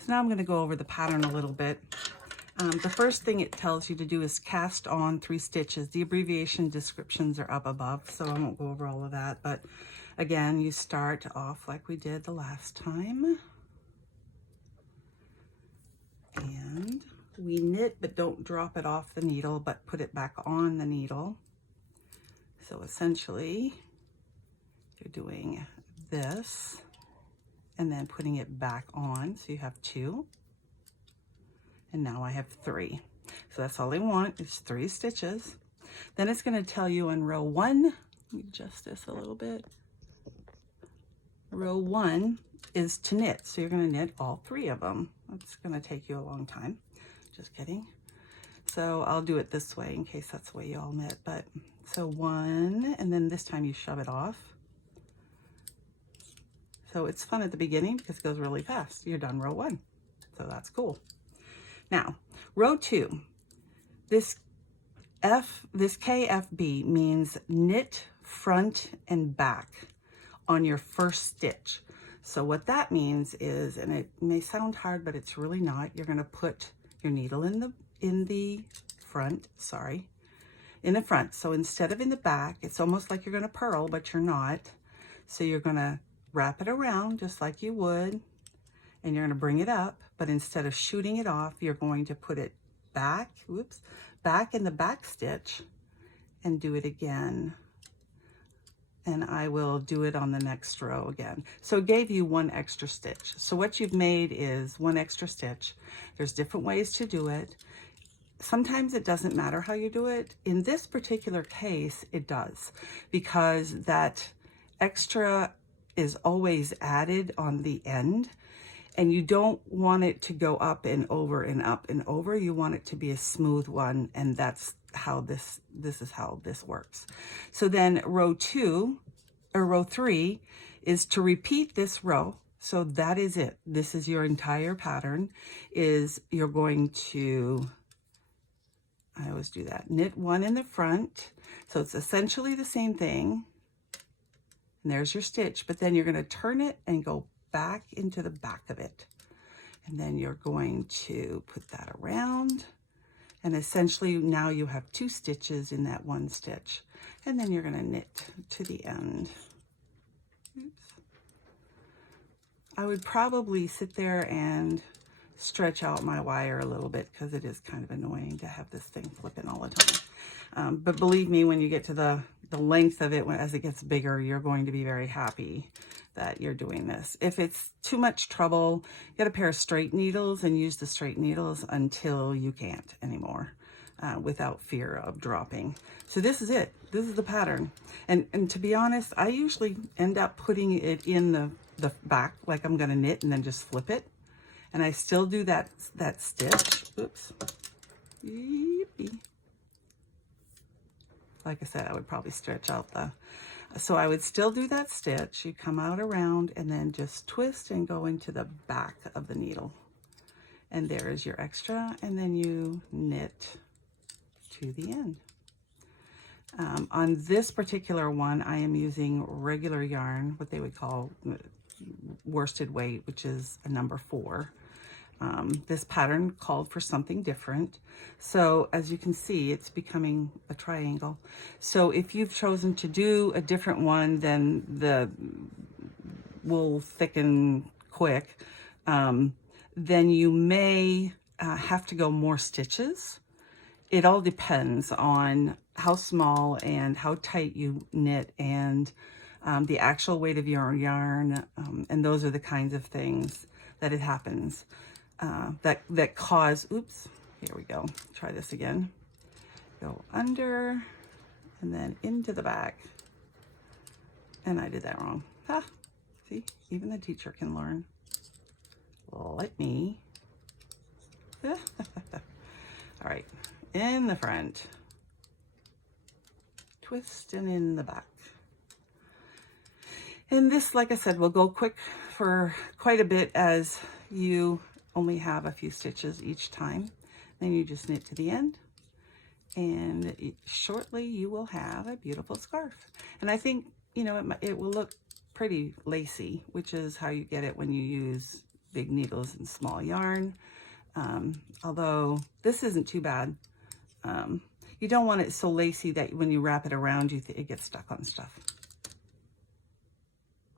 So now I'm going to go over the pattern a little bit. The first thing it tells you to do is cast on 3 stitches. The abbreviation descriptions are up above, so I won't go over all of that. But again, you start off like we did the last time. And we knit, but don't drop it off the needle, but put it back on the needle. So essentially, you're doing this and then putting it back on. So you have 2. And now I have 3. So that's all I want is 3 stitches. Then it's going to tell you in row 1, let me adjust this a little bit. Row 1 is to knit. So you're going to knit all 3 of them. That's going to take you a long time. Just kidding. So I'll do it this way in case that's the way you all knit. But so 1, and then this time you shove it off. So it's fun at the beginning because it goes really fast. You're done row 1. So that's cool. Now, row 2, this KFB means knit front and back on your first stitch. So what that means is, and it may sound hard, but it's really not, you're going to put your needle in the front, in the front. So instead of in the back, it's almost like you're going to purl, but you're not. So you're going to wrap it around just like you would, and you're going to bring it up, but instead of shooting it off, you're going to put it back, back in the back stitch and do it again. And I will do it on the next row again. So it gave you 1 extra stitch. So what you've made is 1 extra stitch. There's different ways to do it. Sometimes it doesn't matter how you do it. In this particular case, it does, because that extra is always added on the end. And you don't want it to go up and over and up and over. You want it to be a smooth one, and that's how this is how this works. So then row 2 or row 3 is to repeat this row. So that is it. This is your entire pattern. Is you're going to, I always do that, knit 1 in the front. So it's essentially the same thing. And there's your stitch, but then you're going to turn it and go back into the back of it. And then you're going to put that around. And essentially now you have 2 stitches in that 1 stitch. And then you're going to knit to the end. Oops. I would probably sit there and stretch out my wire a little bit because it is kind of annoying to have this thing flipping all the time. But believe me, when you get to the length of it, as it gets bigger, you're going to be very happy that you're doing this. If it's too much trouble, get a pair of straight needles and use the straight needles until you can't anymore without fear of dropping. So this is it. This is the pattern. And to be honest, I usually end up putting it in the back, like I'm going to knit and then just flip it. And I still do that stitch. Oops. Yippee. Like I said, I would probably stretch out so I would still do that stitch. You come out around and then just twist and go into the back of the needle. And there is your extra, and then you knit to the end. On this particular one, I am using regular yarn, what they would call worsted weight, which is a number 4. This pattern called for something different. So as you can see, it's becoming a triangle. So if you've chosen to do a different one, then the wool thicken quick, then you may have to go more stitches. It all depends on how small and how tight you knit and the actual weight of your yarn. And those are the kinds of things that it happens. That cause, oops, here we go. Try this again. Go under and then into the back. And I did that wrong. Ah, see, even the teacher can learn. Let me. All right, in the front. Twist and in the back. And this, like I said, will go quick for quite a bit as you only have a few stitches each time. Then you just knit to the end, and shortly you will have a beautiful scarf. And I think, you know, it will look pretty lacy, which is how you get it when you use big needles and small yarn. Although this isn't too bad. You don't want it so lacy that when you wrap it around, it gets stuck on stuff.